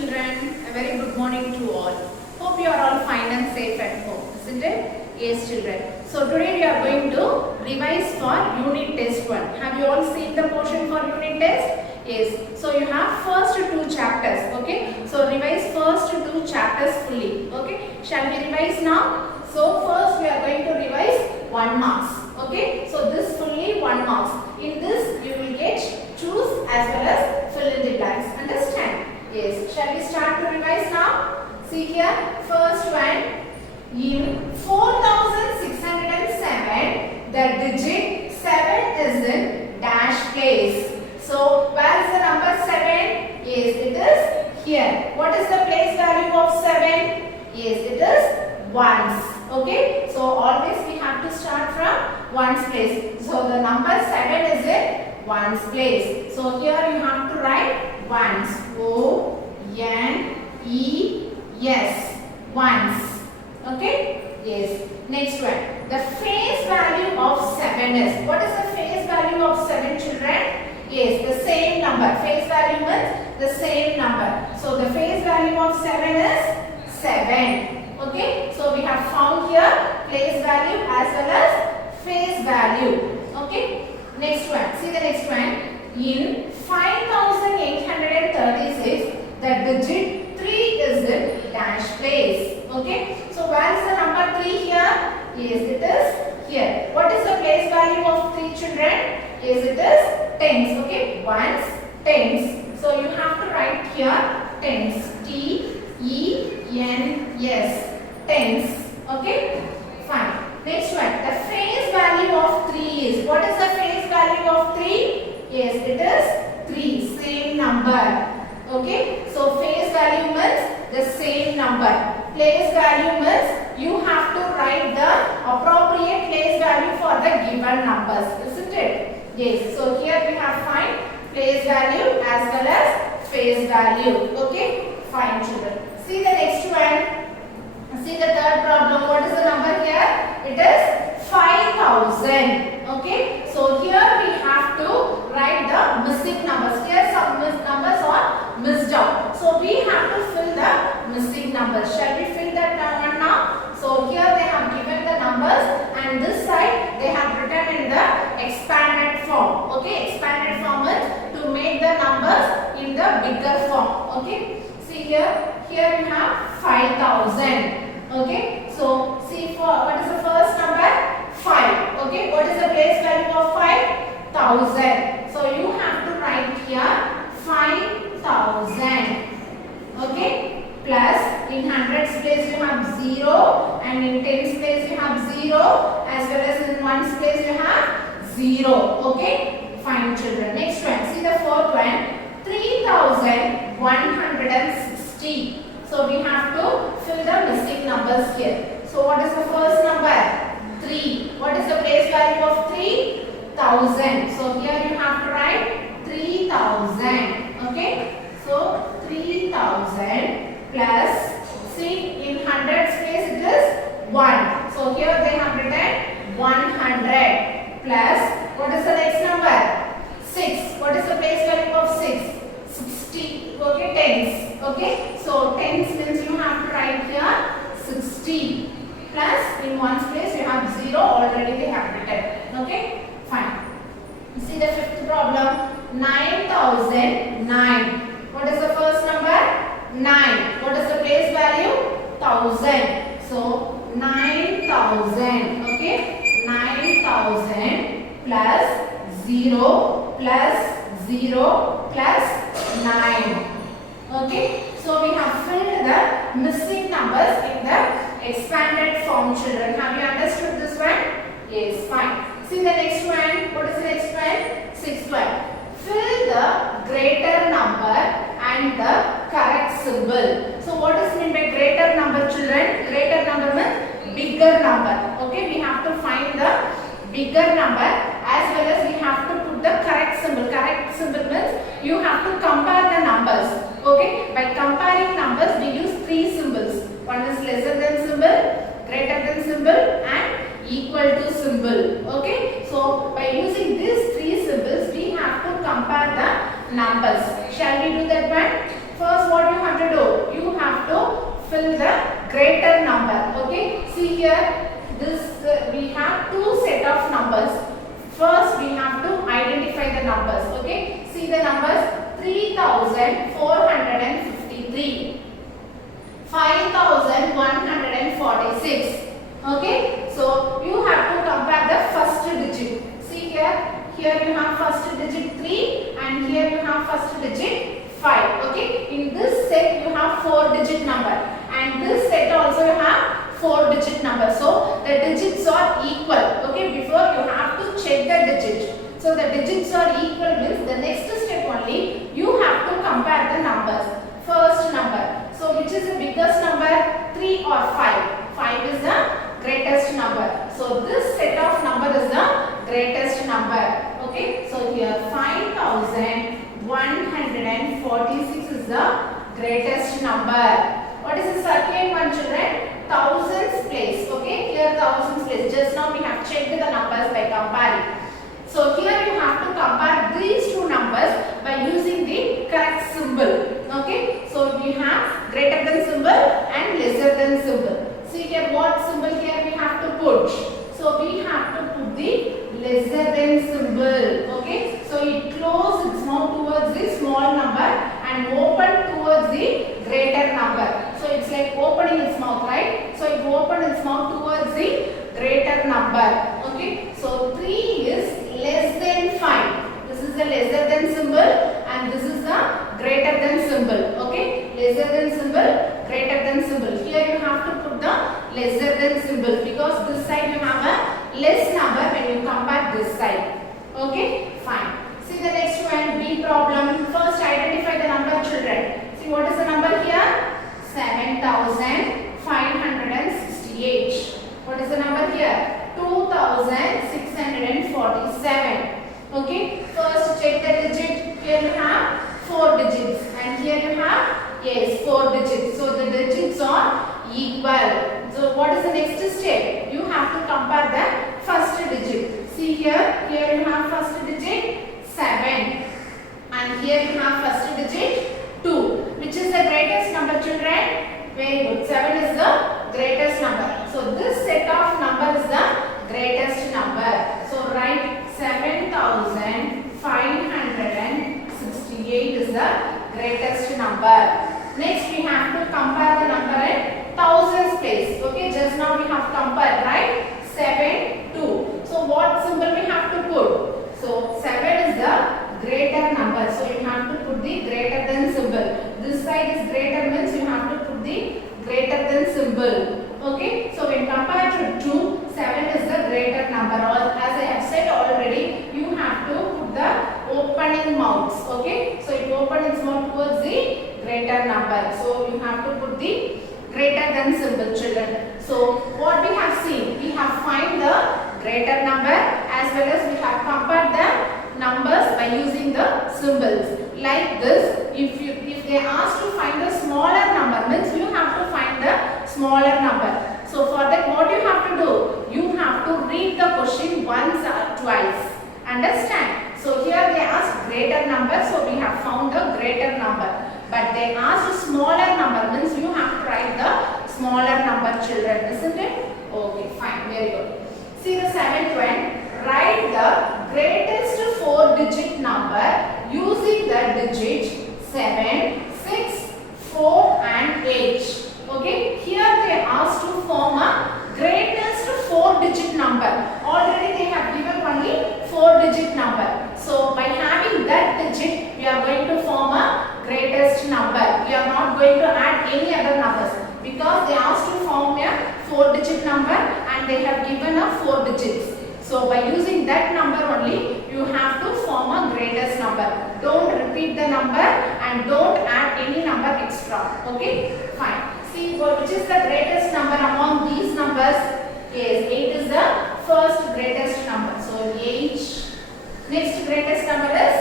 children, a very good morning to all. Hope you are all fine and safe at home, isn't it? Yes children. So today we are going to revise for unit test 1. Have you all seen the portion for unit test? Yes. So you have first 2 chapters, okay? So revise first 2 chapters fully, okay? Shall we revise now? So first we are going to revise 1 marks, okay? So this fully 1 marks. In this you will get choose as well as fill in the blanks. Understand? Yes. Shall we start to revise now? See here, first one. In 4607, the digit 7 is in dash place. So where is the number 7? Yes, it is here. What is the place value of 7? Yes, it is ones. Okay. So always we have to start from ones place. So the number 7 is in ones place. So here you have to write ones. O-N-E-S. Ones. Okay? Yes. Next one. The face value of 7 is. What is the face value of 7 children? Yes, the same number. Face value means the same number. So the face value of 7 is 7. Okay? So we have found here place value as well as face value. Okay? Next one. See the next one. In 5836, the digit 3 is in dash place. Okay? So where is the number 3 here? Yes, it is here. What is the place value of 3 children? Yes, it is tens. Okay? Ones, tens. So you have to write here tens. T-E-N-S. Tens. Okay? Fine. Next one. The face value of 3 is. What is the face value of 3? Yes, it is 3. Same number. Okay? So face value means the same number. Place value means you have to write the appropriate place value for the given numbers, isn't it? Yes. So here we have find place value as well as face value. Okay? Fine children. See the next one. See the third problem. What is the number here? It is 5000. Okay? So here we have to write the missing numbers. Here some numbers are missed out. So we have to fill the missing numbers. Shall we fill that one now? So here they have given the numbers and this side they have written in the expanded form. Okay? Expanded form is to make the numbers in the bigger form. Okay? See here. Here you have 5000. Okay? So see for what is the first number? 5. Okay? What is the place value of 5,000? So you have to write here 5,000. Okay? Plus in hundreds place you have 0 and in tens place you have 0 as well as in ones place you have 0. Okay? Fine children. Next one. See the fourth one. 3160. So we have to fill the missing numbers here. So what is the first number? 3. What is the place value of 3,000? So here you have to write 3,000. Okay? So 3,000 plus, see in hundreds place it is 1. So here they have written 100 plus, what is the next number? 6. What is the place value of 6? 60. Okay, tens. Okay, so tens means you have to write here 60 plus in ones place you have 0 already they have written. Okay, fine. See the fifth problem. 9009. What is the first number? 9. What is the place value? 1000. So 9000. Okay, 9000 plus 0 plus 0 plus 9. Okay, so we have filled the missing numbers in the expanded form children. Have you understood this one? Yes, fine. See the next one. What is the next one? Sixth one. Fill the greater number and the correct symbol. So what is meant by greater number children? Greater number means bigger number. Okay, we have to find the bigger number as well as we have to put the correct symbol. Correct symbol means you have to compare the numbers. Okay, by comparing numbers we use 3 symbols. One is lesser than symbol, greater than symbol and equal to symbol. Okay, so by using these 3 symbols we have to compare the numbers. Shall we do that one? First what you have to do? fill the greater number. Okay, see here, this we have two set of numbers. First we have to identify the numbers. Okay, see the numbers: 3,453, 5,146. Okay, so you have to compare the first digit. See here, here you have first digit 3 and here you have first digit 5. Okay, in this set you have 4-digit number and this set also you have 4-digit number. So the digits are equal. Okay, before you have to check the digit. So the digits are equal means the next step only you have to compare the numbers. First number. So which is the biggest number? 3 or 5? 5 is the greatest number. So this set of number is the greatest number. Okay. So here 5,146 is the greatest number. What is the second one, children? Thousands place. Okay. Here thousands place. Just now we have checked the numbers by comparing. So here you have to compare these two numbers by using the correct symbol. Okay. So we have greater than symbol and lesser than symbol. See here what symbol here we have to put. So we have to put the lesser than symbol. Okay. So it closes its mouth towards the small number and open towards the greater number. So it's like opening its mouth, right? So it opens its mouth towards the greater number. Okay. So 3 is less than 5. This is the lesser than symbol and this is the greater than symbol. Okay. Lesser than symbol, greater than symbol. Here you have to put the lesser than symbol because this side you have a less number when you compare this side. Okay. Fine. See the next one, B problem. First identify the number, children. See what is the number here? 7,568. What is the number here? 2,647. Okay. First check the digit. Here you have 4 digits and here you have, yes, 4 digits. So the digits are equal. So what is the next step? You have to compare the first digit. See here, here you have first digit 7 and here you have first digit 2. Which is the greatest number, children? Very good. 7 is the greatest number. So this set of number is the greatest number. So write 7,568 is the greatest number. Next we have to compare the number in thousands place. Okay, just now we have compared, right? 7, 2. So what symbol we have to put? So 7 is the greater number. So you have to put the greater than symbol. This side is greater means you have to put the greater than symbol. Okay, so when compared to 2, 7 is the greater number. As I have said already, you have to put the opening mouths. Okay, so it opens its mouth towards the greater number. So you have to put the greater than symbol, children. So what we have seen, we have find the greater number as well as we have compared the numbers by using the symbols. Like this, if they ask to find the smaller number, means you have to find the smaller number. So for that what you have to do? You have to read the question once or twice. Understand? So here they ask greater number, so we have found the greater number. But they asked smaller number, means you have to write the smaller number, children, isn't it? Okay, fine, very good. See the 7th one. Write the greatest 4-digit number using the digit 7, 6, 4 and 8. Okay, here they asked to form a greatest 4-digit number. Already they have given only 4-digit number. So by having that digit, we are going to form a greatest number. We are not going to add any other numbers because they asked to form a 4-digit number and they have given a 4 digits. So by using that number only, you have to form a greatest number. Don't repeat the number and don't add any number extra. Okay, fine. See which is the greatest number among these numbers? Yes, 8 is the first greatest number. So 8. Next greatest number is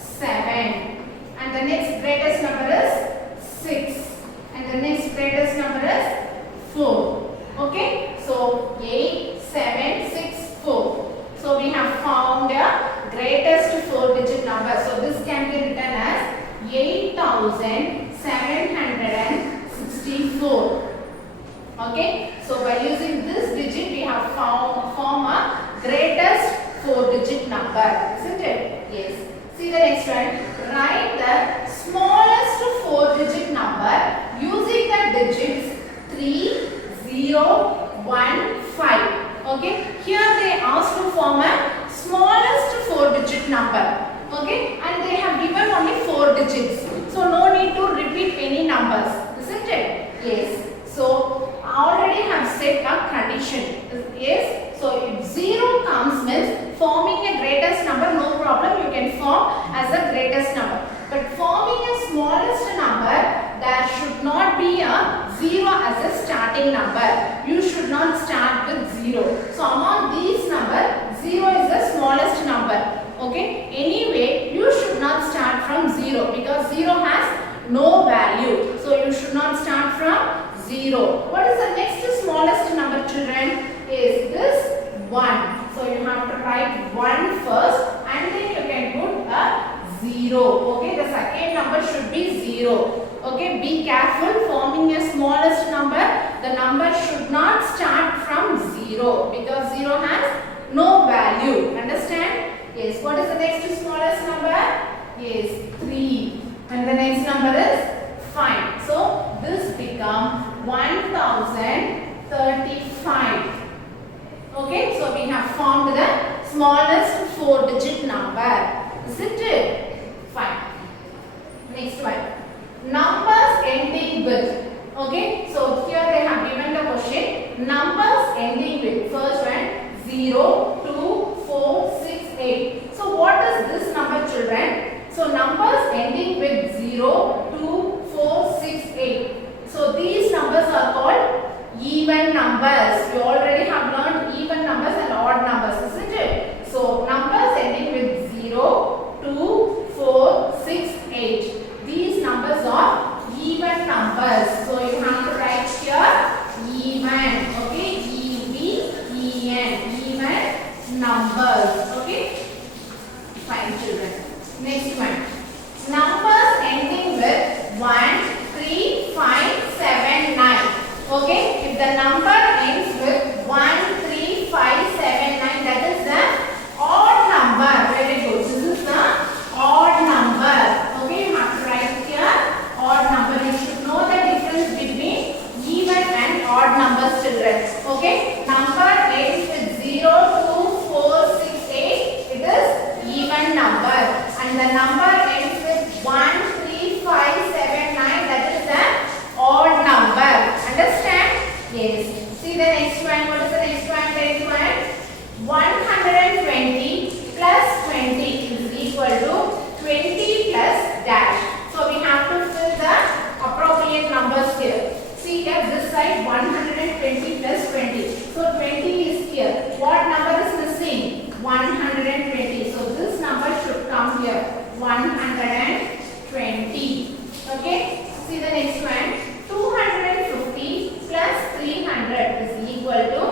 7. And the next greatest number is 6. And the next greatest number is 4. Okay, so 8, 7, 6, 4. So we have found a greatest 4-digit number. So this can be written as 8,764. digits 3, 0, 1, 5. Okay, here they asked to form a smallest 4-digit number. Okay, and they have given only 4 digits, so no need to repeat any numbers, isn't it? Yes. So I already have set a condition. Yes. So if 0 comes means forming a greatest number, no problem, you can form as a greatest number. But forming a smallest number, there should not be a 0 as a starting number. You should not start with 0. So among these numbers, 0 is the smallest number. Okay. Anyway, you should not start from 0 because 0 has no value. So you should not start from 0. What is the next smallest number, children? Is this 1. So you have to write 1 first and then you can put a 0. Okay, the second number should be 0. Okay, be careful forming a smallest number. The number should not start from 0 because 0 has no value. Understand? Yes. What is the next smallest number? Yes, 3. And the next number is 5. So this becomes 1035. Okay, so we have formed the smallest 4-digit number, isn't it? Fine. Next one. Numbers ending with. Okay, so here they have given the question. Numbers ending with. First one 0, 2, 4, 6, 8. So what is this number, children? So numbers ending with 0, 2, 4, 6, 8. So these numbers are called even numbers. You already have learned even numbers and odd numbers, isn't it? So numbers ending with 0, 2, 4, 6, 8. These numbers are even numbers. So you have to write here even. Okay, E-V-E-N. Even numbers. Okay. Fine, children. Next one. Numbers ending with 1, 3, 5, 7, 9. Okay, if the number ends with 1, 3, 5, 7, 9, that is the odd number. Very good. This is the odd number. Okay, you have to write here odd number. You should know the difference between even and odd numbers, children. Okay, number ends with 0, 2, 4, 6, 8. It is even number. And the number ends with 1, 3, 5, 7, 9. That is the odd number. Understand? Yes. See the next one. What is the next one? Next one. 120 plus 20 is equal to 20 plus dash. So we have to fill the appropriate numbers here. See here, this side 120 plus 20. So 20 is here. What number is missing? 120. So this number should come here. 120. Okay. See the next one. 250 plus 300 is equal to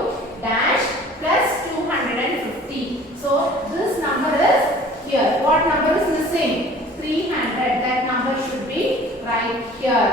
dash plus 250. So this number is here. What number is missing? 300. That number should be right here.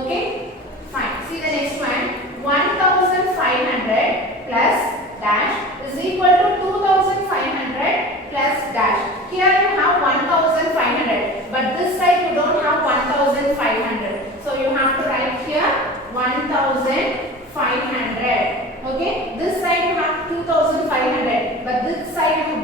Okay. Fine. See the next one. 1500 plus dash is equal to 2500 plus dash. Here you have 1500, but this side you don't have 1500. So you have to write here 1500. Okay, this side you have 2500, but this side you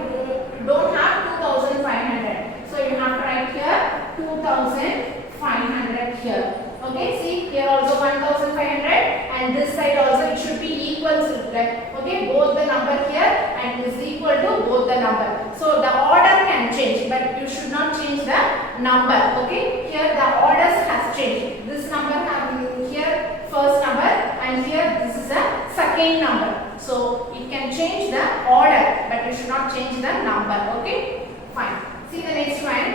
don't have 2500. So you have to write here 2500 here. Okay, see here also 1500 and this side also it should be equal to that. Okay, both the number here and is equal to both the number. So the order can change, but you should not change the number. Okay, here the orders has changed. This number have here first number and here this is a second number. So it can change the order, but you should not change the number. Okay, fine. See the next one.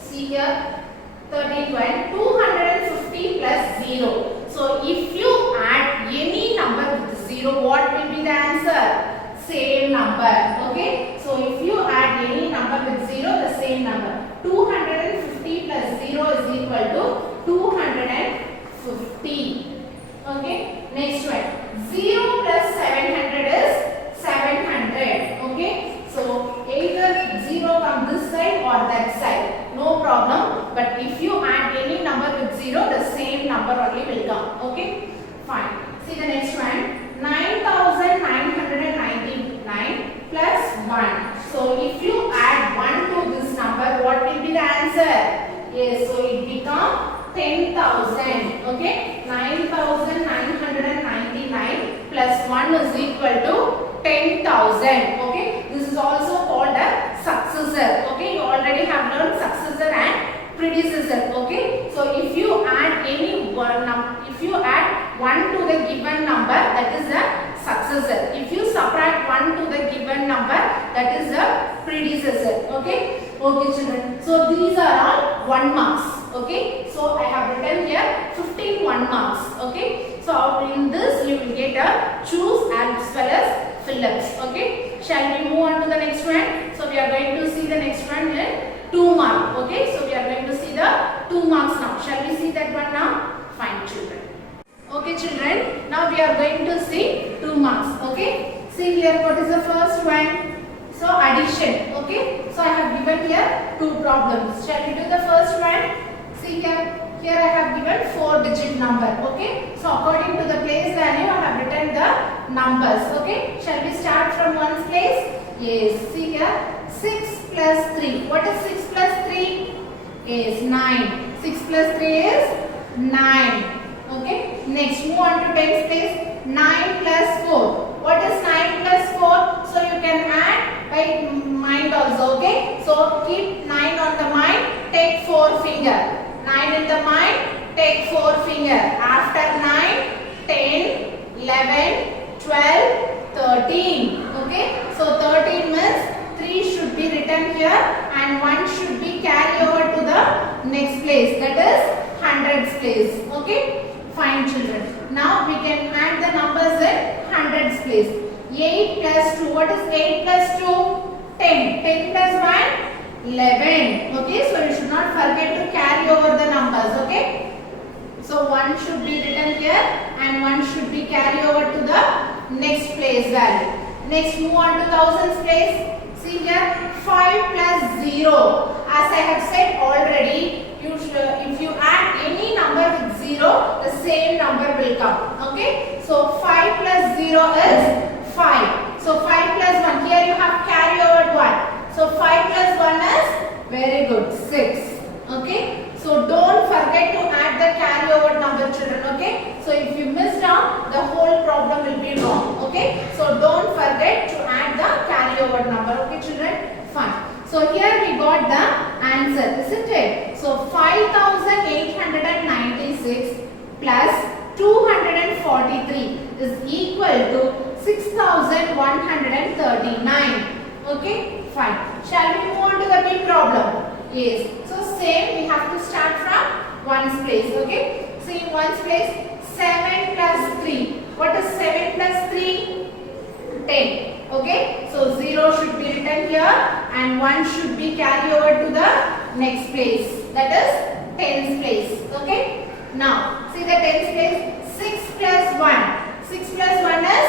See here. 13, 250 plus 0. So if you add any number with 0, what will be the answer? Same number. Okay. So if you add any number with 0, the same number. 250 plus 0 is equal to 250. Okay. Next one. 0 plus 700 is 700. Okay. So either 0 come this side or that side. No problem. But if you add any number with 0, the same number only will come. Okay, fine. See the next one. 9,999 plus 1. So if you add 1 to this number, what will be the answer? Yes, so it become 10,000. Okay, 9,999 plus 1 is equal to 10,000. Okay, this is also called a successor. Okay, you already have learned successor and predecessor. Okay, so if you add any one if you add 1 to the given number, that is a successor. If you subtract 1 to the given number, that is a predecessor. Okay, okay children, so these are all 1 marks. Okay, so I have written here 15 1 marks. Okay, so in this you will get a choose as well as fill-ups. Okay, shall we move on to the next one? So we are going to see the next one in 2 mark. Okay, so we are going to see the 2 marks now. Shall we see that one now? Fine children. Okay children, now we are going to see 2 marks. Okay, see here what is the first one? So addition. Okay, so I have given here 2 problems. Shall we do the first one? See here I have given 4-digit number. Okay, so according to the place value I have written the numbers. Okay, shall we start from ones place? Yes, see here 6 plus 3. What is 6 plus 3? Is 9. 6 plus 3 is 9. Okay, next move on to tens place. 9 plus 4. What is 9 plus 4? So you can add by mind also. Okay, so keep 9 on the mind, take 4 finger. 9 in the mind, take 4 finger. After 9, 10, 11, 12, 13. Okay, so 13 means 3 should be written here and 1 should be carried over to the next place, that is hundreds place. Okay, fine children. Now we can add the numbers in hundreds place. 8 plus 2. What is 8 plus 2? 10. 10 plus 1? 11. Okay, so you should not forget to carry over the numbers. Okay, so 1 should be written here and 1 should be carried over to the next place value. Next move on to thousands place. See here 5 plus 0. As I have said already, if you add any number with 0, the same number will come. Okay, so 5 plus 0 is 5. So 5 plus 1. Here you have carry over 1. So 5 plus 1 is very good 6. Okay, so don't forget to add the carry over number children. Okay, so if you missed out, the whole problem will be wrong. Okay, so don't forget to add the carry over number. Okay children, fine. So here we got the answer, isn't it? So 5,896 plus 243 is equal to 6,139. Okay, fine. Shall we move on to the big problem? Yes. So same, we have to start from ones place. Okay. So in ones place, 7 plus 3. What is 7 plus 3? 10. Okay. So 0 should be written here and 1 should be carried over to the next place. That is tens place. Okay. Now see the tens place. 6 plus 1. 6 plus 1 is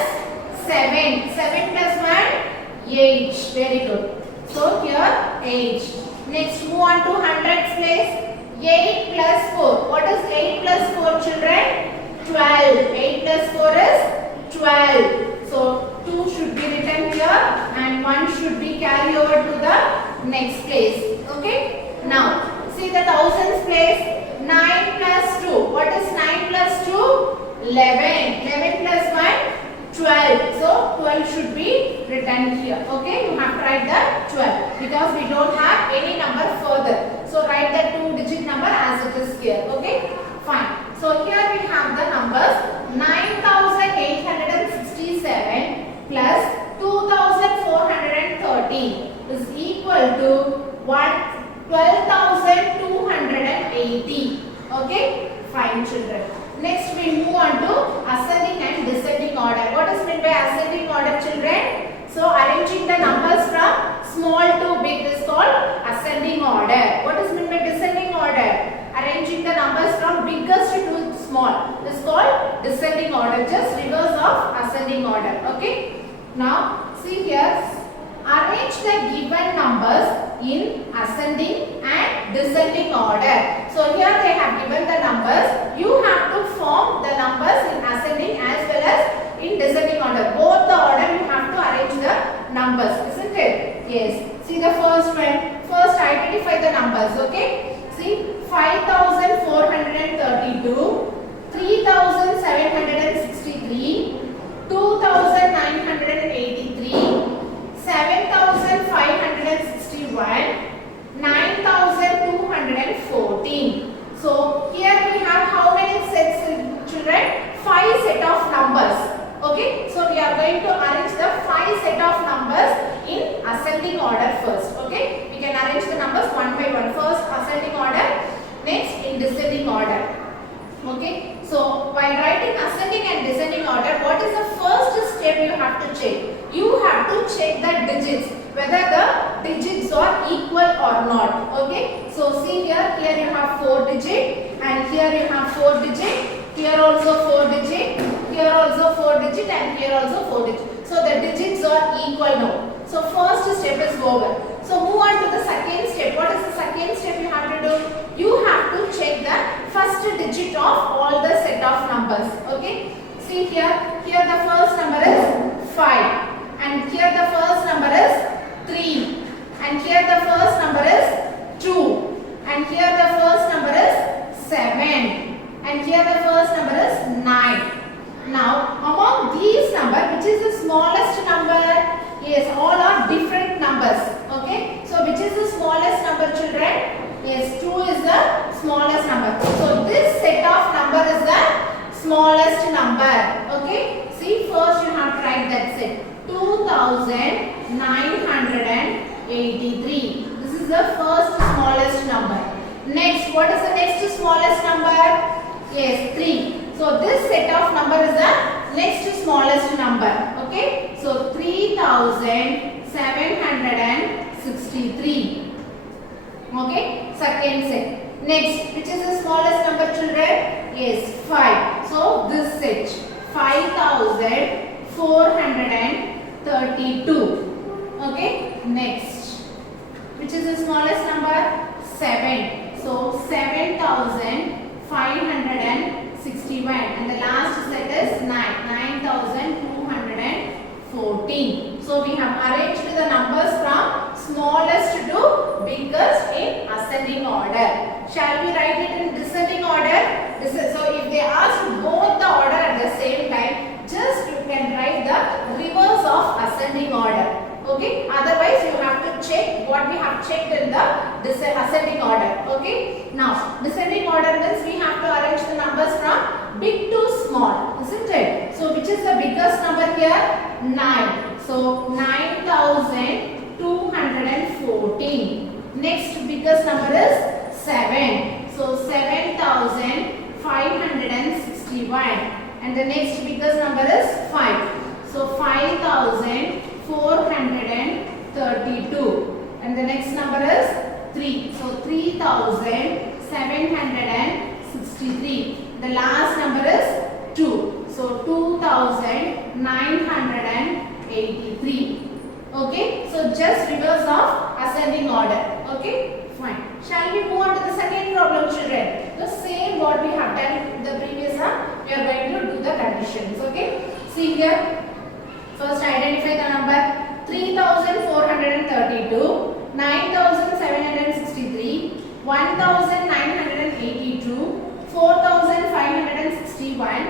7. 7 plus 1? 8. Very good. So here 8. Next move on to hundreds place. 8 plus 4. What is 8 plus 4 children? 12. 8 plus 4 is 12. So 2 should be written here and 1 should be carried over to the next place. Okay. Now see the thousands place. 9 plus 2. What is 9 plus 2? 11. 11 plus 1? 12. So 12 should be written here. Okay, you have to write the 12 because we don't have any number further. So write the 2-digit number as it is here. Okay, fine. So here we have the numbers 9,867 plus 2,430 is equal to 12,280. Okay, fine children. Next we move on to ascending and descending order. What is meant by ascending order children? So arranging the numbers from small to big is called ascending order. What is meant by descending order? Arranging the numbers from biggest to small is called descending order. Just reverse of ascending order. Okay. Now see here. Arrange the given numbers in ascending descending order. So here they have given the numbers. You have to form the number Okay, so while writing ascending and descending order, what is the first step you have to check? You have to check the digits, whether the digits are equal or not. Okay, so see here you have 4 digit, and here you have 4 digit, here also 4 digit, here also 4 digit, and here also 4 digit. So the digits are equal now. So first step is over. So move on to the second step. What is the second step you have to do? You have to check the first digit of all the set of numbers. Okay. See here the first number is 5, and here the first number is 3, and here the first number is 2, and here the first number is 7, and here the first number is 9. Now among these numbers, which is the smallest number? Yes, all are different numbers. Okay, so which is the smallest number, children? Yes, 2 is the smallest number. So this set of number is the smallest number. Okay, see, first you have to write that set. 2983. This is the first smallest number. Next, what is the next smallest number? Yes, 3. So this set of number is the next smallest number. Okay, so 3763. Okay, second set. Next, which is the smallest number, children? Yes, 5. So this set, 5432. Okay, next, which is the smallest number? 7. So 7561, and the last set is 9214. So we have arranged the numbers from smallest to biggest in ascending order. Shall we write it in descending order? So if they ask both the order at the same time, just you can write the reverse of ascending order. Okay, otherwise you have to check what we have checked in the ascending order. Okay, now descending order means we have to arrange the numbers from big to small, isn't it? So which is the biggest number here? 9. So 9214. Next biggest number is 7. So 7561. And the next biggest number is 5. So 5432. And the next number is 3. So 3763. The last number is 2. So 2983. Okay, so just reverse of ascending order. Okay, fine. Shall we move on to the second problem, children? The same what we have done in the previous one, we are going to do the conditions. Okay, see here. First identify the number 3432, 9763, 1982, 4561,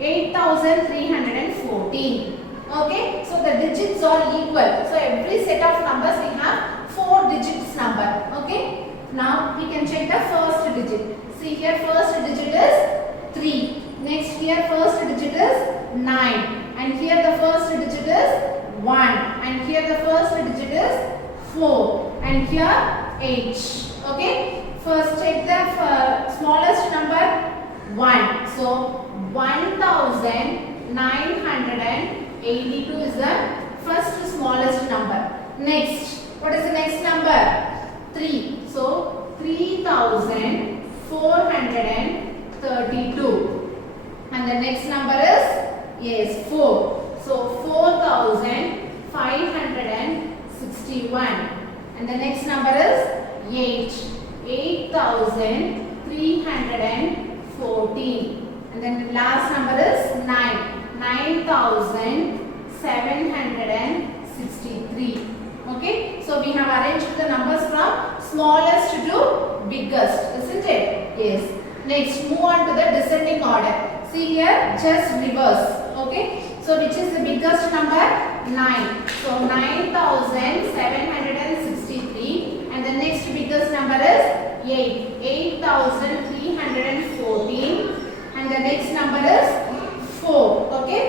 8314. Okay, so the digits are equal. So every set of numbers we have 4 digits number. Okay, now we can check the first digit. See here, first digit is 3. Next here, first digit is 9. And here the first digit is 1. And here the first digit is 4. And here 8. Okay, first check the smallest number 1. So 1982 is the first smallest number. Next, what is the next number? 3. So 3432. And the next number is, yes, 4. So 4561. And the next number is 8. 8314. And then the last number is 9. 9763. Okay, so we have arranged the numbers from smallest to biggest, isn't it? Yes. Next, move on to the descending order. See here, just reverse. Okay, so which is the biggest number? 9. So 9763. And the next biggest number is 8. 8314. And the next number is 4. Okay,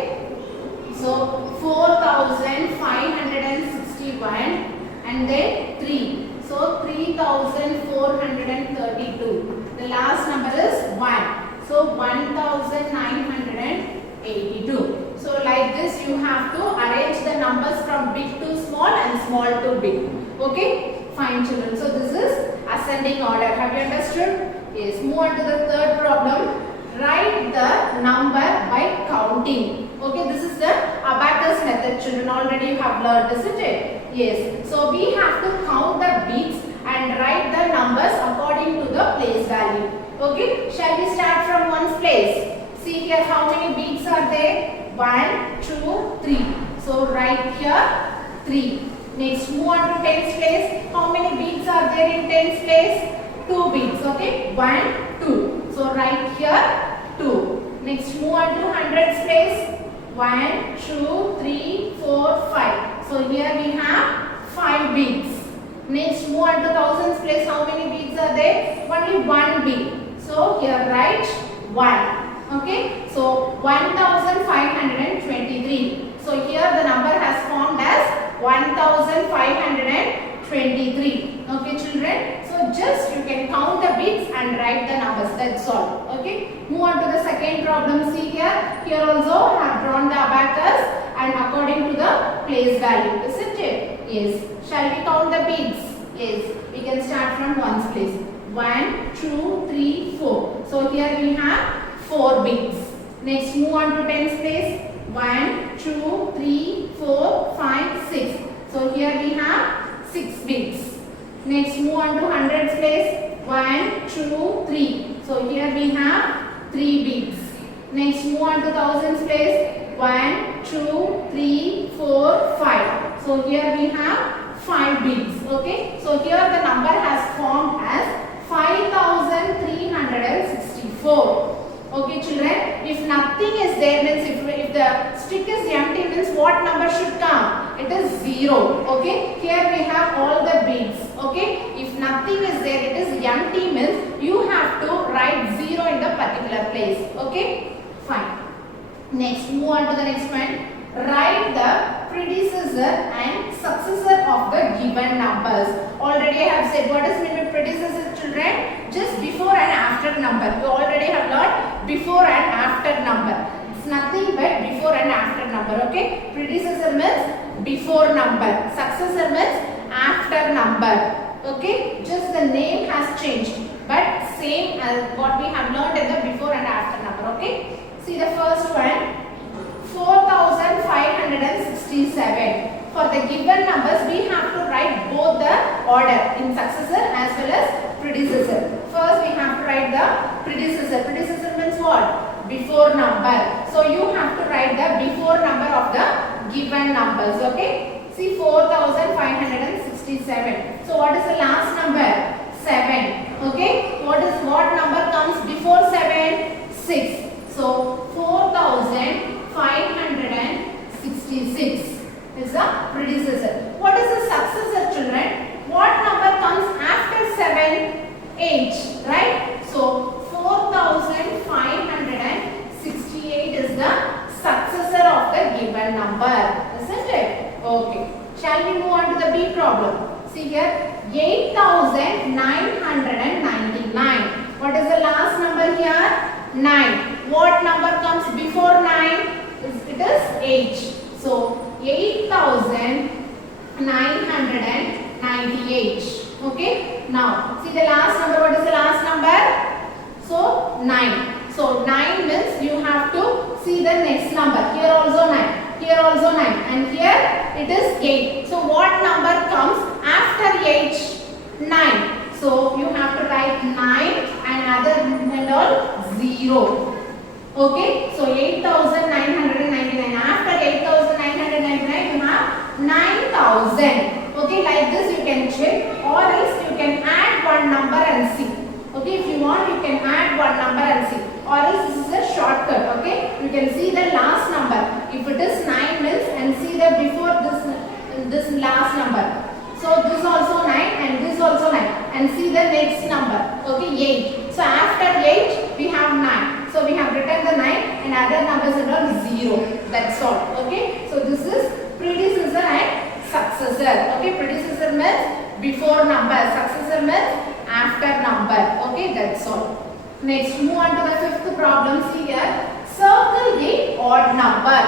so 4561. And then 3. So 3432. The last number is 1. So 1982. So like this you have to arrange the numbers from big to small and small to big. Okay? Fine children. So this is ascending order. Have you understood? Yes. Move on to the third problem. Write the number by counting. Okay, this is the abacus method, children. Already you have learned, isn't it? Yes. So we have to count the beats and write the numbers according to the place value. Okay, shall we start from ones place? See here how many beats are there? 1, 2, 3. So write here 3. Next, move on to tens place. How many beats are there in tens place? 2 beats. Okay, 1, 2. So write here 2. Next, move on to hundreds place. 1, 2, 3, 4, 5. So here we have 5 beats. Next, move on to thousands place. How many beats are there? Only 1 beat. So here write 1. Okay. So 1523. So here the number has formed as 1523. Okay, children. So just you can count the bits and write the numbers. That's all. Okay. Move on to the second problem. See here. Here also I have drawn the abacus and according to the place value. Isn't it? Yes. Shall we count the bits? Yes. We can start from ones place. 1, 2, 3, 4. So here we have 4 bits. Next, move on to tens place. 1, 2, 3, 4, 5, 6. So here we have 6 bits. Next, move on to hundreds place. 1, 2, 3. So here we have 3 bits. Next, move on to thousands place. 1, 2, 3, 4, 5. So here we have 5 bits. Okay. So here the number has formed as 5364. Okay, children. If nothing is there, means if the stick is empty, means what number should come? It is 0. Okay. Here we have all the beats. Okay. If nothing is there, it is empty, means you have to write 0 in the particular place. Okay. Fine. Next, move on to the next one. Write the predecessor and successor of the given numbers. Already I have said what is meant by predecessor, children? Just before and after number. You already have learned before and after number. It's nothing but before and after number. Okay. Predecessor means before number. Successor means after number. Okay. Just the name has changed, but same as what we have learned in the before and after number. Okay. See the first one. 4567. For the given numbers, we have to write both the order in successor as well as predecessor. First, we have to write the predecessor. Predecessor means what? Before number. So you have to write the before number of the given numbers. Okay. See 4567. So what is the last number? 7. Okay. What number comes before 7? 6. So 4566 is the predecessor. What is the successor, children? What number comes after 7? 8, right? So 4568 is the successor of the given number, isn't it? Okay. Shall we move on to the B problem? See here, 8999. What is the last number here? 9. What number comes before 9? It is 8. So 8998. Okay. Now see the last number. What is the last number? So 9. So 9 means you have to see the next number. Here also 9. Here also 9. And here it is 8. So what number comes after 8? 9. So you have to write 9 and other and all 0. Okay, so 8999. After 8999 you have 9000. Okay, like this you can check, or else you can add one number and see. Okay, if you want you can add one number and see, or else this is a shortcut. Okay, you can see the last number. If it is 9 means, and see the before this last number. So this also 9 and this also 9, and see the next number. Okay, 8. So after 8 we have 9. So we have written the 9 and other numbers are 0. That's all. Okay. So this is predecessor and successor. Okay. Predecessor means before number. Successor means after number. Okay. That's all. Next, move on to the fifth problem. See here, circle the odd number.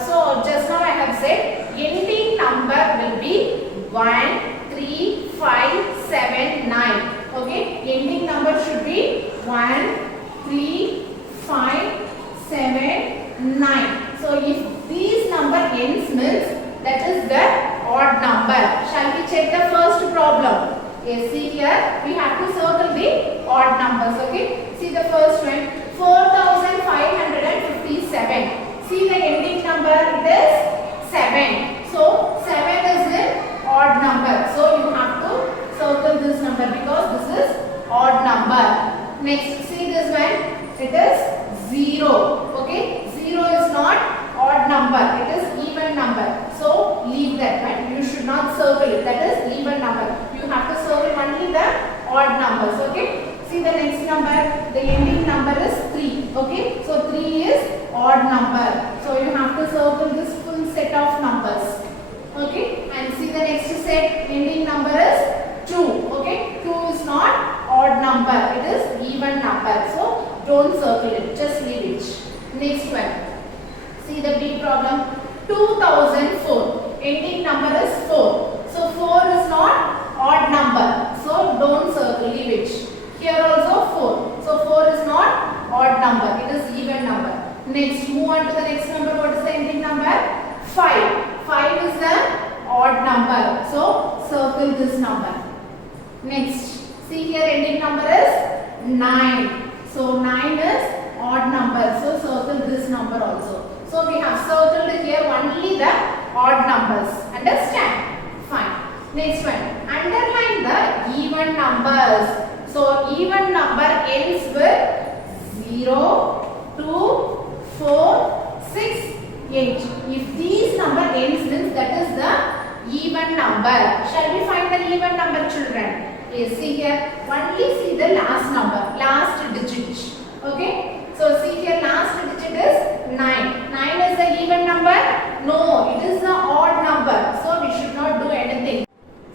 So just now I have said ending number will be 1, 3, 5, 7, 9. Okay, ending number should be 1, 3, 5, 7, 9. So if these number ends means that is the odd number. Shall we check the first problem? Yes, see here we have to circle the odd numbers. Okay, see the first one, 4557. See the ending number, it is 7. So 7 is an odd number. So you have to circle this number because this is odd number. Next, see this one, it is 0. Okay, 0 is not odd number, it is even number. So leave that one. You should not circle it. That is even number. You have to circle only the odd numbers. Okay. See the next number. The ending number is 3. Okay. So 3 is odd number. So you have to circle this full set of numbers. Okay. And see the next set. Ending number is 2. Okay. 2 is not odd number. It is even number. So don't circle it. Just leave it. Next one. See the big problem. 2004. Ending number is 4. So 4 is not odd number. So don't circle. Leave it. Here also 4. So 4 is not odd number. It is even number. Next, move on to the next number. What is the ending number? 5. 5 is the odd number. So circle this number. Next, see here ending number is 9. So 9 is odd number. So circle this number also. So we have circled here only the odd numbers. Understand? Fine. Next one. Underline the even numbers. So even number ends with 0, 2, 4, 6, 8. If these number ends means that is the even number. Shall we find the even number, children? Yes, see here. Only see the last number, last digit. Okay. So see here last digit is 9. 9 is the even number? No, it is the odd number. So we should not do anything.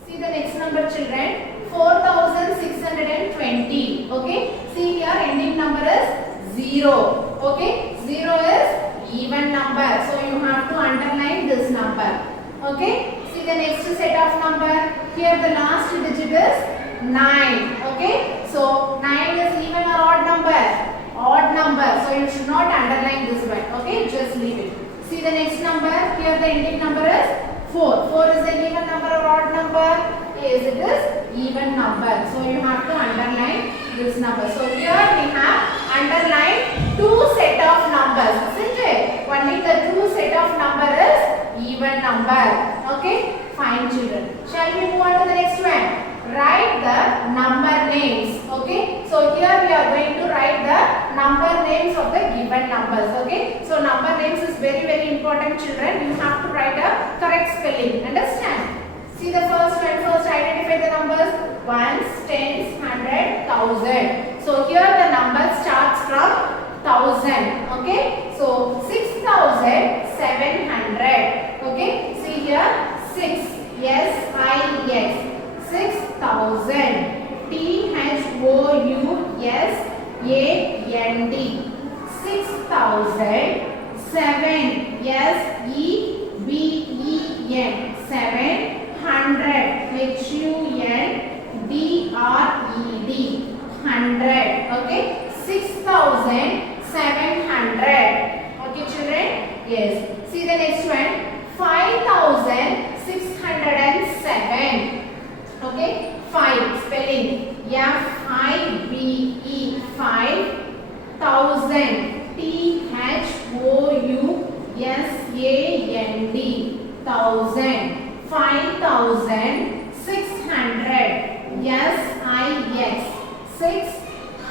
See the next number, children. 4620. Okay. See here ending number is 0. Okay. 0 is even number. So you have to underline this number. Okay. See the next set of number. Here the last digit is 9. Okay. So 9 is even or odd number? Odd number. So you should not underline this one. Okay. Just leave it. See the next number. Here the ending number is 4. 4 is the even number or odd number? Yes, it is even number. So you have to underline this number. So here we have underlined 2 set of numbers, isn't it? Only the 2 set of number is even number. Okay? Fine, children. Shall we move on to the next one? Write the number names. Okay? So here we are going to write the number names of the given numbers. Okay? So number names is very, very important, children. You have to write a correct spelling. Understand? See the first one. First identify the numbers. Ones, tens, 100, 1000. So here the number starts from 1000. Okay. So 6700. Okay. See here 6. Yes, I, yes. 6000. THOUSAND. 6000. 7. Yes, EBEN. 700. HUNDRED. 100. Okay. 6700. Okay, children. Yes. See the next one. 5607. Okay. 5 spelling. FIBE. 5000. THOUSAND. 1000. 5600. Yes, I, yes. 600.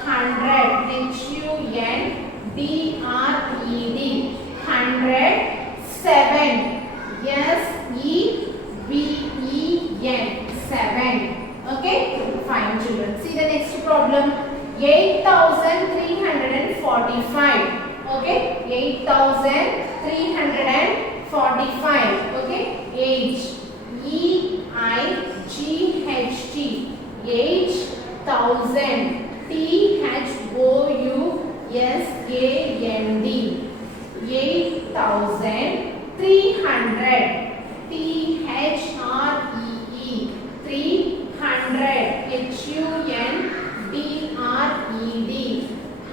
HUNDRED. 100. 7. Yes, EBEN. 7. Okay, fine, children. See the next problem. 8345. Okay, 8345. Okay, age. EIGHT. Age. 1000. THOUSAND. 8,300. THREE 300.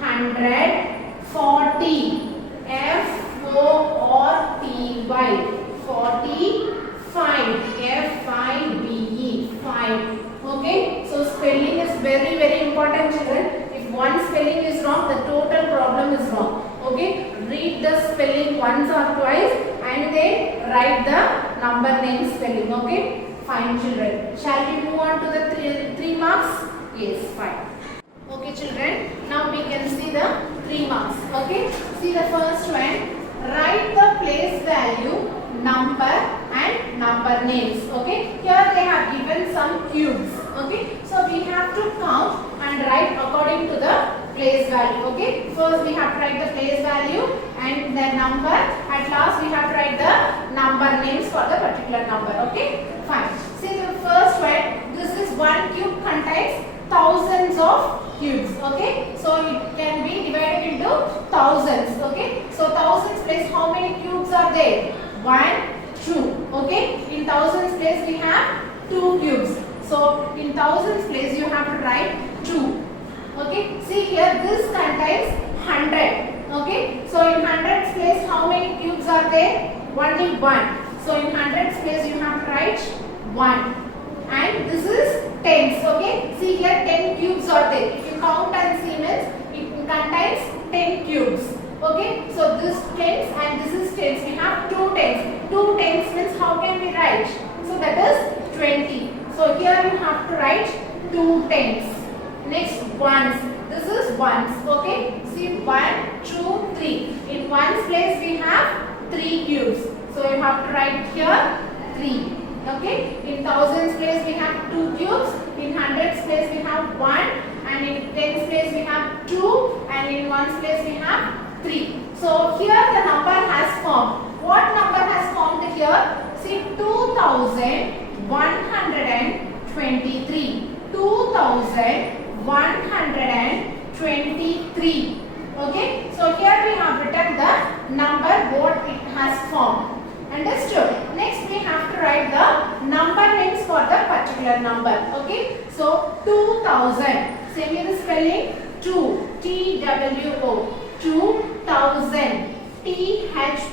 HUNDRED 100. 40. FORTY 45. FIBE 5. Okay, so spelling is very important, children. If one spelling is wrong, the total problem is wrong. Okay, read the spelling once or twice and then write the number name spelling. Okay, fine, children. Shall we move on to the three marks? Yes, fine. Okay, children, now we can see the 3 marks. Okay, see the first one. Write the place value, number and number names. Okay, here they have given some cubes. Okay, so we have to count and write according to the place value. Okay, first we have to write the place value and the number. At last we have to write the number names for the particular number. Okay, fine. See the first one. This is one cube contains thousands of cubes. Okay, so it can be divided into thousands. Okay, so thousands place how many cubes are there? 1, 2. Okay, in thousands place we have 2 cubes. So in thousands place you have to write 2. Okay, see here this contains 100. Okay, so in hundreds place how many cubes are there? Only 1. So in hundreds place you have to write 1. And this is tens. Okay, see here 10 cubes are there. If you count and see means it contains 10 cubes. Okay, so this tens and this is tens. We have 2 tens. 2 tens means how can we write? So that is 20. So here you have to write 2 tens. Next ones. This is ones. Okay, see 1, 2, 3. In ones place we have 3 cubes. So you have to write here 3. Okay, in thousands place we have 2 cubes, in hundreds place we have 1, and in tens place we have 2, and in ones place we have 3. So here the number has formed. What number has formed here? See 2,123. 2,123. Okay, so here we have written the number what it has formed. Understood? Next we have to write the number names for the particular number. Okay, so 2000. Same with the spelling 2 TWO 2000 THOUSAND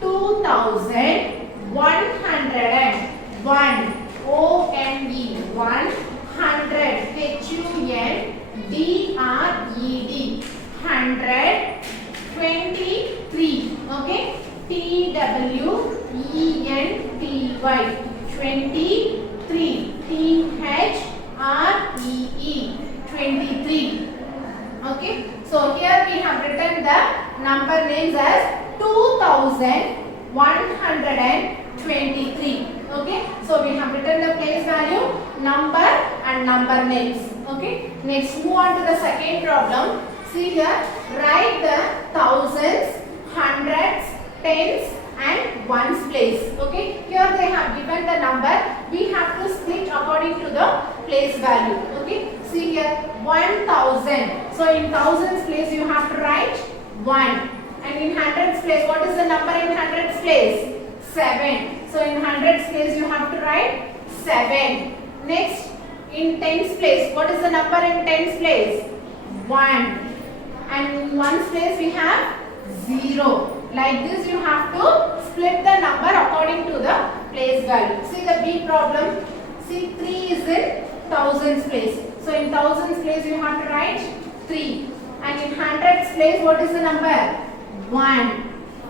2101 ONE 100 HUNDRED 100 23. Okay, TWENTY 23. THREE 23. Okay, so here we have written the number names as 2,123. Okay, so we have written the place value, number and number names. Okay, next move on to the second problem. See here, write the thousands, hundreds, tens and ones place. Okay, here they have given the number. We have to split according to the place value. Okay, see here 1000. So in thousands place you have to write 1. And in hundreds place, what is the number in hundreds place? 7. So in hundreds place you have to write 7. Next, in tens place, what is the number in tens place? 1. And in ones place we have 0. Like this you have to split the number according to the place value. See the B problem. See 3 is in thousands place. So in thousands place you have to write 3. And in hundreds place what is the number? 1.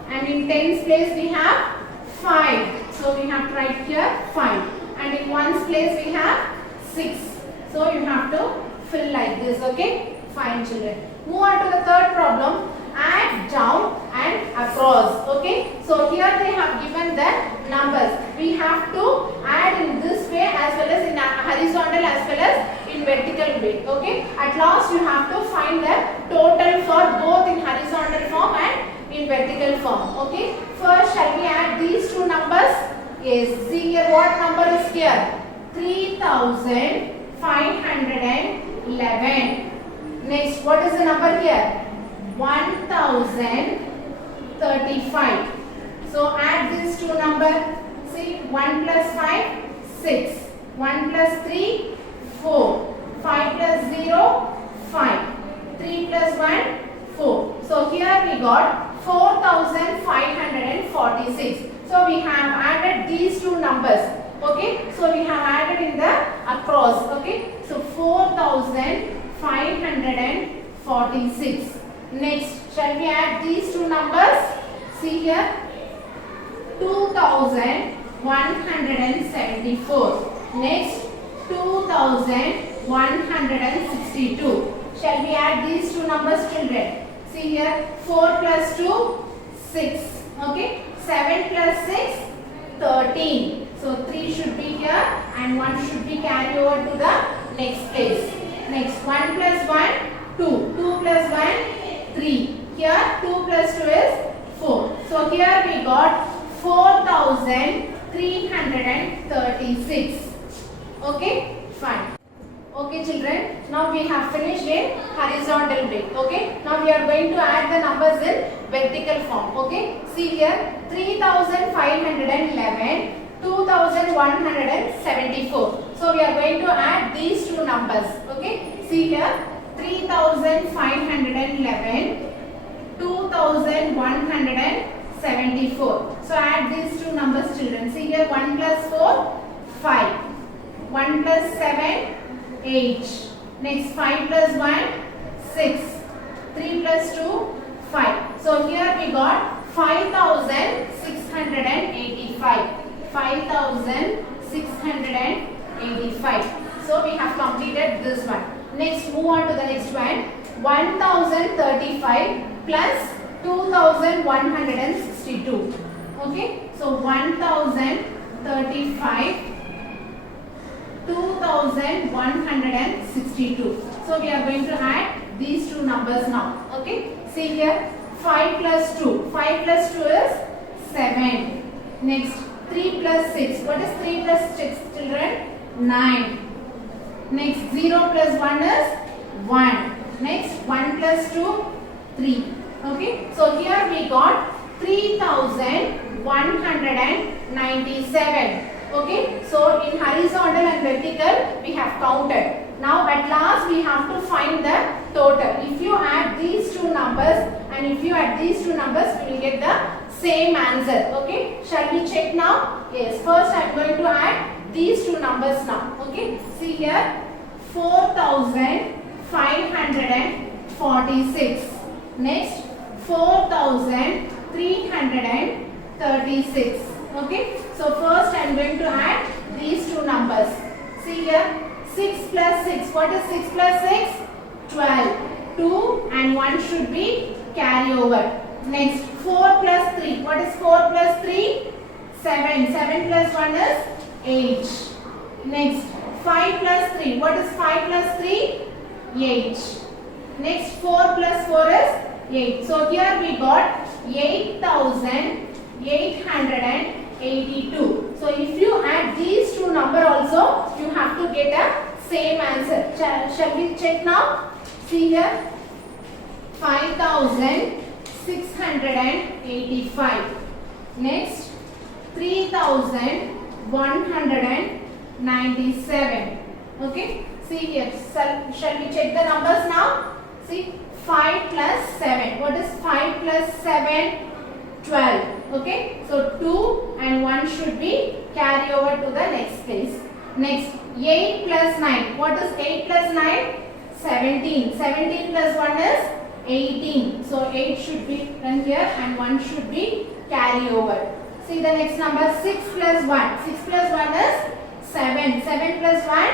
And in tens place we have 5. So we have to write here 5. And in ones place we have 6. So you have to fill like this. Okay, fine, children. Move on to the third problem. Add down and across. Okay, so here they have given the numbers. We have to add in this way as well as in horizontal as well as in vertical way. Okay, at last you have to find the total for both in horizontal form and in vertical form. Okay, first shall we add these two numbers? Yes, see here what number is here? 3000 511. Next, what is the number here? 1035. So add these two numbers. See, 1 plus 5, 6. 1 plus 3, 4. 5 plus 0, 5. 3 plus 1, 4. So here we got 4546. So we have added these two numbers. Okay. So we have added in the across. Okay. So 4546. Next, shall we add these two numbers? See here. 2174. Next, 2162. Shall we add these two numbers, children? See here, 4 plus 2, 6. Okay, 7 plus 6, 13. So 3 should be here and 1 should be carried over to the next place. Next, 1 plus 1, 2. 2 plus 1, 3. Here 2 plus 2 is 4. So here we got 4336. Okay, fine. Okay children, now we have finished in horizontal way. Okay, now we are going to add the numbers in vertical form. Okay, see here 3511, 2174. So we are going to add these two numbers. Okay, see here 3511, 2174. So add these two numbers, children. See here 1 plus 4, 5. 1 plus 7, 8. Next 5 plus 1, 6. 3 plus 2, 5. So here we got 5685. 5685. So we have completed this one. Next, move on to the next one. 1035 plus 2162. Okay, so 1035, 2162. So we are going to add these two numbers now. Okay, see here 5 plus 2. 5 plus 2 is 7. Next 3 plus 6. What is 3 plus 6, children? 9. Next 0 plus 1 is 1. Next 1 plus 2, 3. Okay, so here we got 3197. Okay, so in horizontal and vertical we have counted. Now at last we have to find the total. If you add these two numbers and if you add these two numbers, we will get the same answer. Okay, shall we check now? Yes, first I am going to add these two numbers now. Okay, see here 4546. Next 4336. Okay, so first I am going to add these two numbers. See here 6 plus 6. What is 6 plus 6? 12. 2 and 1 should be carry over. Next 4 plus 3. What is 4 plus 3? 7. 7 plus 1 is 8. Next 5 plus 3. What is 5 plus 3? 8. Next 4 plus 4 is 8. So here we got 8882. So if you add these two numbers also, you have to get a same answer. Shall we check now? See here 5685. Next 3197. Okay, see here. Shall we check the numbers now? See 5 plus 7. What is 5 plus 7? 12. Okay, so 2 and 1 should be carry over to the next place. Next 8 plus 9. What is 8 plus 9? 17. 17 plus 1 is 18. So 8 should be done here and 1 should be carry over. See the next number 6 plus 1. 6 plus 1 is 7. 7 plus 1,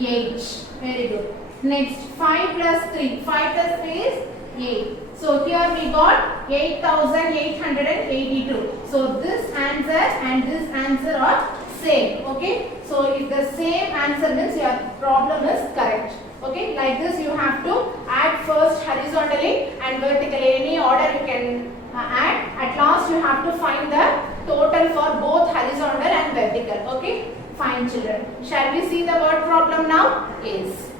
8. Very good. Next 5 plus 3. 5 plus 3 is 8. So here we got 8882. So this answer and this answer are same. Okay. So if the same answer means your problem is correct. Okay. Like this you have to add first horizontally and vertically. Any order you can add. At last you have to find the total for both horizontal and vertical. Okay. Fine children. Shall we see the word problem now? Yes.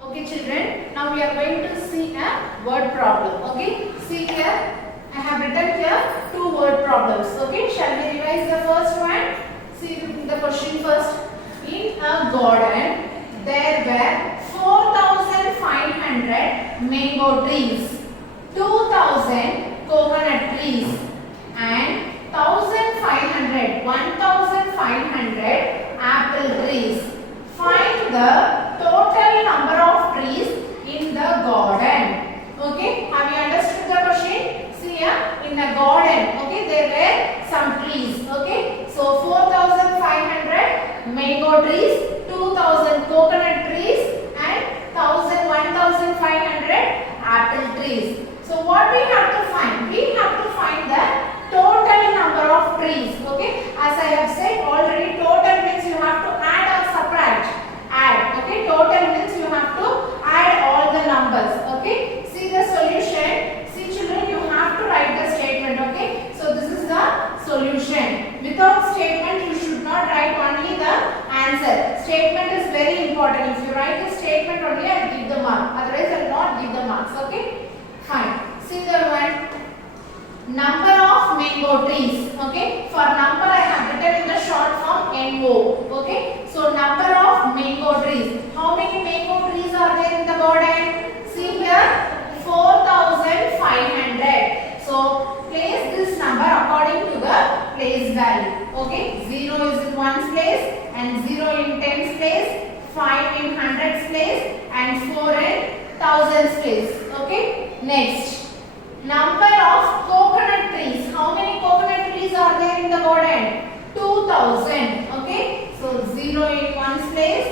Okay children, now we are going to see a word problem. Okay, see here, I have written here two word problems. Okay, shall we revise the first one? See the question first. In a garden, there were 4,500 mango trees, 2,000 coconut trees, and 1,500 apple trees. Find the total number of trees in the garden. Okay, have you understood the question? See here, in the garden, okay, there were some trees. Okay, so 4,500 mango trees, 2,000 coconut trees, and 1,500 apple trees. So what we have to find? We have to find the total number of trees. Okay, as I have said already, total means you have to add or subtract. Add. Okay, total means you have to add all the numbers. Okay, see the solution. See children, you have to write the statement. Okay, so this is the solution. Without statement you should not write only the answer. Statement is very important. If you write the statement only, I will give the mark, otherwise I will not give the marks. Okay, fine. See the one, number of mango trees. Okay, for number I have written in the short form NO. Okay, so number of mango trees. How many mango trees are there in the garden? See here, 4,500. So place this number according to the place value. Okay, 0 is in ones place, and 0 in tens place, 5 in hundreds place, and 4 in thousands place. Okay, next, number of coconut trees. How many coconut trees are there in the garden? 2,000. Okay, so 0 in ones place,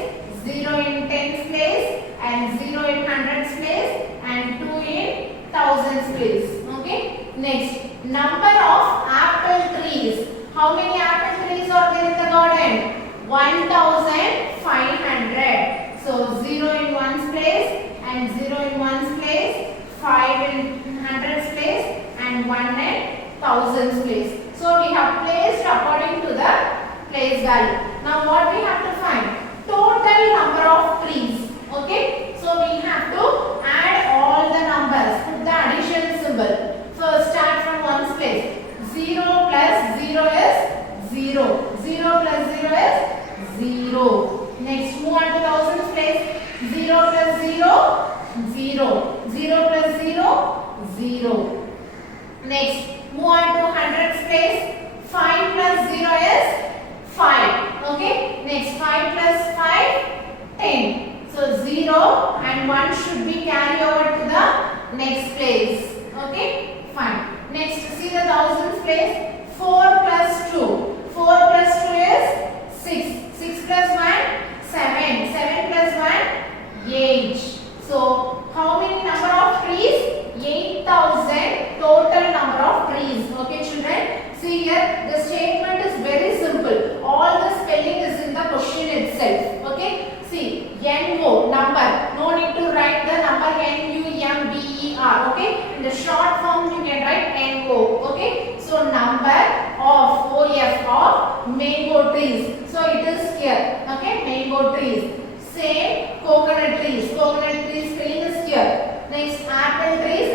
0 in tens place, and 0 in hundreds place, and 2 in thousands place. Okay, next, number of apple trees. How many apple trees are there in the garden? 1,500. So 0 in ones place, and 0 in ones place, 5 in hundreds place, and 1 in thousands place. So we have placed according to the place value. Now what we have to find? Total number of trees. Okay, so we have to add all the numbers. Put the addition symbol. First start from ones place. 0 plus 0 is 0. 0 plus 0 is 0. Next, move on to thousands place. 0 plus 0, 0. 0 plus 0, 0. Next, move on to hundreds place. 5 plus 0 is 5. Okay. Next, 5 plus 5, 10. So 0 and 1 should be carried over to the next place. Okay. Fine. Next, see the thousands place. 4 plus 2. 4 plus 2 is 6. 6 plus 1, 7. 7 plus 1, 8. So how many number of trees? 8,000 total number of trees. Okay children, see here, the statement is very simple. All the spelling is in the question itself. Okay, see, NO, number, no need to write the number NUMBER. Okay, in the short form you can write NO. Okay, so number of OF of mango trees. So it is here. Okay, mango trees. Same coconut trees. Coconut trees spelling is here. Next, apple trees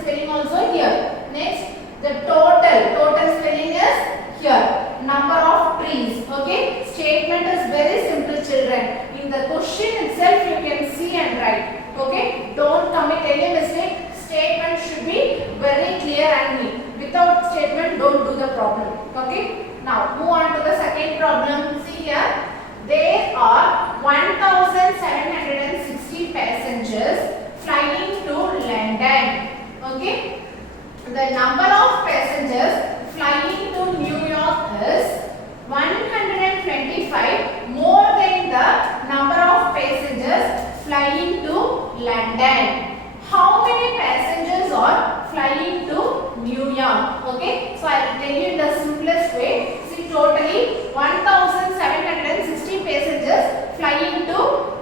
spelling also here. Next, the total spelling is here. Number of trees. Okay, statement is very simple children. In the question itself you can see and write. Okay, don't commit any mistake. Statement should be very clear and neat. Without statement, don't do the problem. Okay, now move on to the second problem. See here, there are 1,760 passengers flying to London. Okay, the number of passengers flying to New York is 125 more than the number of passengers flying to London. How many passengers are flying to New York? Okay, so I will tell you in the simplest way. See, totally 1,760 passengers flying to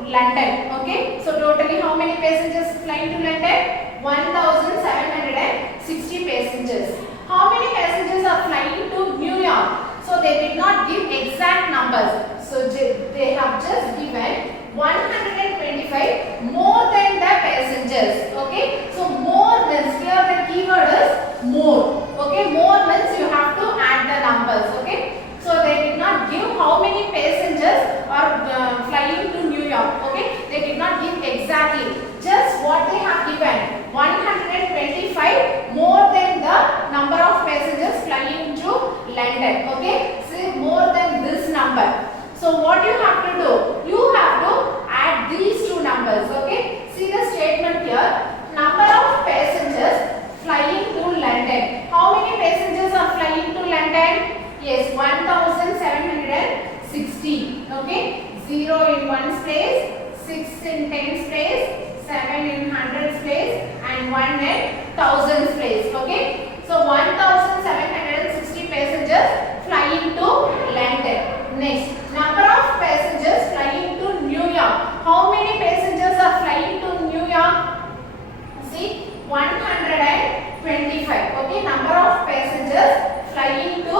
London. Okay, so totally how many passengers flying to London? 1,760 passengers. How many passengers are flying to New York? So So they did not give exact numbers. So they have just given 125 more than the passengers. Okay. So more means, here the keyword is more. Okay. More means you have to add the numbers. Okay. So they did not give how many passengers are flying to New York. Okay. They did not give exactly. Just what they have given, 125 more than the number of passengers flying to London. Okay. Say more than this number. So what you have to do? You have to add these two numbers. Okay. See the statement here. Number of passengers flying to London. How many passengers are flying to London? Yes, 1760. Okay. 0 in ones place, 6 in tens place, 7 in hundreds place, and 1 in thousands place. Okay. So 1760 passengers flying to London. Next, number of passengers flying to New York. How many passengers are flying to New York? See, 125. Okay, number of passengers flying to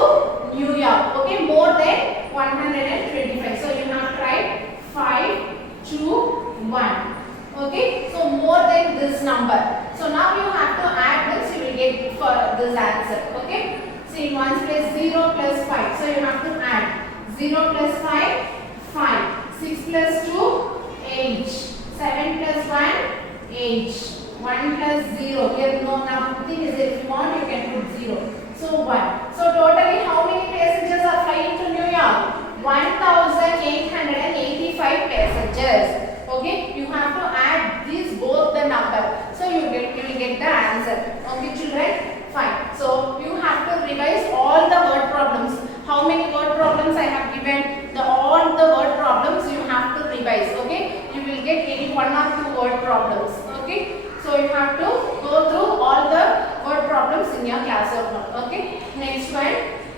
New York. Okay, more than 125. So you have to write 5, 2, 1. Okay, so more than this number. So now you have to add this, you will get for this answer. Okay, see in ones place 0 plus 5. So you have to add 0 plus 5, 5. 6 plus 2, 8. 7 plus 1, 8. 1 plus 0. Here no nothing is there. If you want, you can put 0. So 1. So totally how many passengers are flying to New York? 1885 passengers. Okay, you have to add these both the number. So you will get the answer. Okay, children. Fine. So you have to revise all the word problems. How many word problems I have given? All the word problems you have to revise. Okay, you will get any 1 or 2 word problems. Okay, so you have to go through all the word problems in your class work. Okay, next one,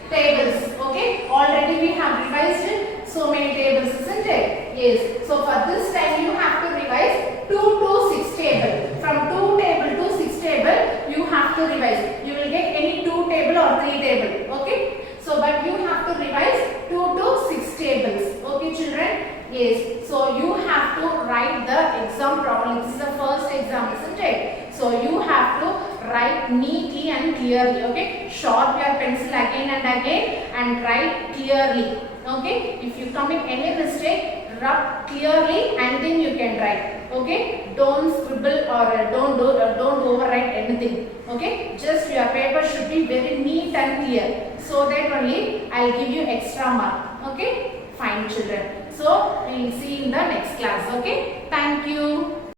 tables. Okay, already we have revised so many tables, isn't it? Yes. So for this time you have to revise 2 to 6 table. From 2 table to 6 table you have to revise. You will get any 2 table or 3 table. Okay. So but you have to revise 2 to 6 tables. Okay, children. Yes. So you have to write the exam properly. This is the first exam, isn't it? So you have to write neatly and clearly. Okay. Sharp your pencil again and again and write clearly. Okay. If you commit any mistake, rub clearly and then you can write. Okay. Don't scribble or don't overwrite anything. Okay. Just your paper should be very neat and clear. So that only I will give you extra mark. Okay. Fine, children. So we will see in the next class. Okay. Thank you.